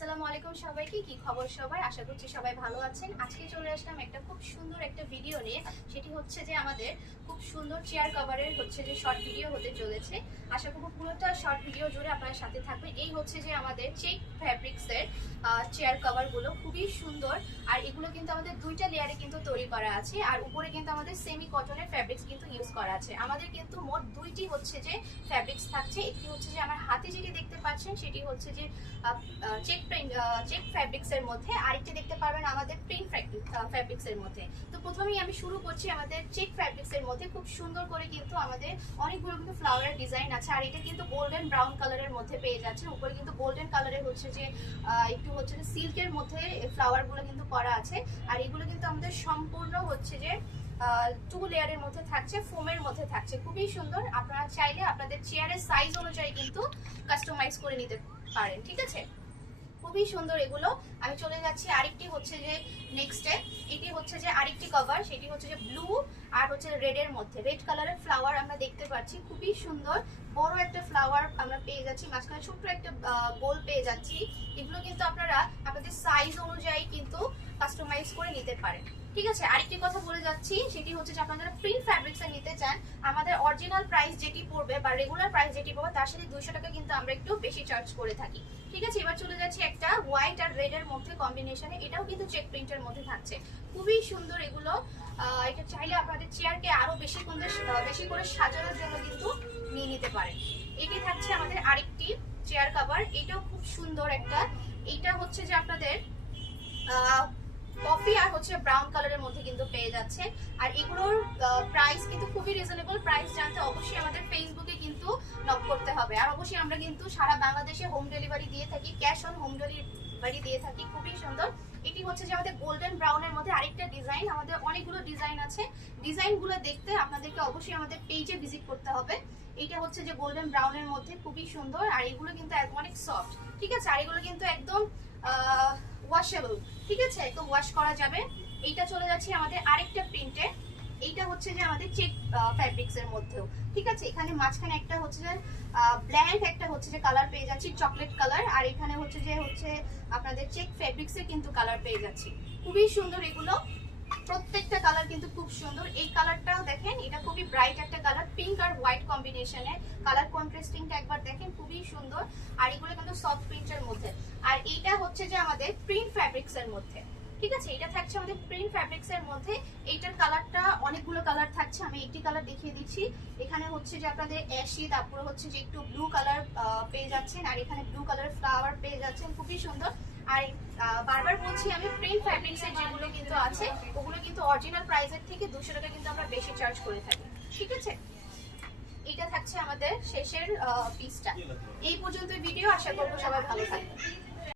আসসালামু আলাইকুম সবাইকে, কি খবর সবাই আশা করছি সবাই ভালো আছেন। আজকে চলে আসলাম একটা খুব সুন্দর একটা ভিডিও নিয়ে। সেটি হচ্ছে যে আমাদের খুব সুন্দর চেয়ার কভারের হচ্ছে যে শর্ট ভিডিও হতে চলেছে। আশা করব পুরোটা শর্ট ভিডিও জুড়ে আপনার সাথে থাকবেন। এই হচ্ছে যে আমাদের চেক ফ্যাব্রিক্সের চেয়ার কভারগুলো খুবই সুন্দর। আর এগুলো কিন্তু আমাদের দুইটা লেয়ারে কিন্তু তৈরি করা আছে। আর উপরে কিন্তু আমাদের সেমি কটনের ফ্যাব্রিক্স কিন্তু ইউজ করা আছে। আমাদের কিন্তু মোট দুইটি হচ্ছে যে ফ্যাব্রিক্স থাকছে। একটি হচ্ছে যে আমার হাতে যেটি দেখতে পাচ্ছেন, সেটি হচ্ছে যে চেক প্রিন্ট চেক ফ্যাব্রিক্স এর মধ্যে। আরেকটি দেখতে পারবেন আমাদের প্রিন্ট ফ্যাব্রিক্স এর মধ্যে। তো প্রথমেই আমি শুরু করছি আমাদের চেক ফ্যাব্রিক্স এর মধ্যে। খুব সুন্দর করে কিন্তু আমাদের অনেকগুলো কিন্তু ফ্লাওয়ারের ডিজাইন আছে। আর এটা কিন্তু গোল্ডেন ব্রাউন কালারের মধ্যে পেয়ে যাচ্ছে। উপরে কিন্তু গোল্ডেন কালারের হচ্ছে যে একটু হচ্ছে যে সিল্কের মধ্যে ফ্লাওয়ারগুলো কিন্তু করা আছে। আর এগুলো কিন্তু আমাদের সম্পূর্ণ হচ্ছে যে টু লেয়ারের মধ্যে থাকছে ফোমের মধ্যে থাকছে। খুবই সুন্দর। আপনারা চাইলে আপনাদের চেয়ারের সাইজ অনুযায়ী কিন্তু কাস্টমাইজ করে নিতে পারেন, ঠিক আছে? খুবই সুন্দর এগুলো। আমি চলে যাচ্ছি আরেকটি হচ্ছে যে নেক্সটে এটি হচ্ছে যে আরেকটি কভার সেটি হচ্ছে যে ব্লু রেড এর মধ্যে। রেড কালারের ফ্লাওয়ার আমরা দেখতে পাচ্ছি। খুবই সুন্দর। বড় একটা ফ্লাওয়ার আমরা পেয়ে যাচ্ছি। মাঝখানে ছোট্ট একটা গোল পেয়ে যাচ্ছি। এগুলো কিন্তু আপনারা আপনাদের সাইজ অনুযায়ী কিন্তু কাস্টমাইজ করে নিতে পারেন। ঠিক আছে? আরেকটি কথা বলে যাচ্ছি। সেটি হচ্ছে যে আপনারা প্রিন্ট ফ্যাব্রিক্স নিতে চান, আমাদের অরিজিনাল প্রাইস যেটি পড়বে বা রেগুলার প্রাইস যেটি পড়বে, তার সাথে দুইশো টাকা কিন্তু আমরা একটু বেশি চার্জ করে থাকি। ঠিক আছে? এবার চলে যাচ্ছি একটা হোয়াইট আর রেড এর মধ্যে কম্বিনেশনে এটাও কিন্তু চেক প্রিন্টের মধ্যে থাকছে। খুবই সুন্দর এগুলো। এটা চাইলে আপনাদের চেয়ারকে আরও বেশি বেশি করে সাজানোর জন্য কিন্তু নিয়ে নিতে পারেন। এটি থাকছে আমাদের আরেকটি চেয়ার কভার এটাও খুব সুন্দর একটা। এটা হচ্ছে যে আপনাদের কফি আর হচ্ছে ব্রাউন কালারের মধ্যে কিন্তু পেয়ে যাচ্ছে। আর এগুলোর প্রাইস কিন্তু খুবই রিজনেবল প্রাইস জানতে অবশ্যই আমাদের ফেসবুকে কিন্তু নক করতে হবে। আর অবশ্যই আমরা কিন্তু সারা বাংলাদেশে হোম ডেলিভারি দিয়ে থাকি। ক্যাশ অন হোম ডেলিভারি দিয়ে থাকি। খুবই সুন্দর। এটি হচ্ছে যে আমাদের গোল্ডেন ব্রাউনের মধ্যে আরেকটা ডিজাইন আমাদের অনেকগুলো ডিজাইন আছে। ডিজাইনগুলো দেখতে আপনাদেরকে অবশ্যই আমাদের পেজে ভিজিট করতে হবে। এটা হচ্ছে যে গোল্ডেন ব্রাউনের মধ্যে খুবই সুন্দর, আর এগুলো কিন্তু অনেক সফট ঠিক আছে? আর এগুলো কিন্তু একদম ওয়াশেবল ঠিক আছে? একদম ওয়াশ করা যাবে। এইটা চলে যাচ্ছে আমাদের আরেকটা প্রিন্টে এইটা হচ্ছে যে আমাদের চেক ফ্যাব্রিক্স এর মধ্যেও, ঠিক আছে? এখানে মাঝখানে একটা হচ্ছে যে ব্ল্যান্ড একটা হচ্ছে যে কালার পেয়ে যাচ্ছি চকলেট কালার আর এখানে হচ্ছে যে হচ্ছে আপনাদের চেক ফ্যাব্রিক্স এর কিন্তু কালার পেয়ে যাচ্ছি। খুবই সুন্দর এগুলো। প্রত্যেকটা কালার কিন্তু খুব সুন্দর। এই কালারটাও দেখেন, এটা খুবই ব্রাইট একটা কালার পিঙ্ক আর হোয়াইট কম্বিনেশনে কালার কন্ট্রাস্টিংটা একবার দেখেন, খুবই সুন্দর। আর এগুলো কিন্তু সফট প্রিন্টের মধ্যে। আর এইটা হচ্ছে যে আমাদের প্রিন্ট ফ্যাব্রিক্স এর মধ্যে, ঠিক আছে? এটা থাকছে আমাদের প্রিন্ট ফ্যাব্রিক্স এর মধ্যে। এইটার কালারটা অনেকগুলো কালার থাকছে আমি একটি কালার দেখিয়ে দিচ্ছি। এখানে হচ্ছে যে আপনাদের অ্যাশি, তারপরে হচ্ছে যে একটু ব্লু কালার পেয়ে যাচ্ছেন, আর এখানে ব্লু কালার ফ্লাওয়ার পেয়ে যাচ্ছেন। খুবই সুন্দর। আর বারবার বলছি আমি প্রিন্ট ফ্যাব্রিক্স এর যেগুলো কিন্তু আছে, ওগুলো কিন্তু অরিজিনাল প্রাইসের থেকে দুশো টাকা কিন্তু আমরা বেশি চার্জ করে থাকি। ঠিক আছে? এটা থাকছে আমাদের শেষের পিসটা এই পর্যন্ত ভিডিও আশা করব সবাই ভালো থাকবে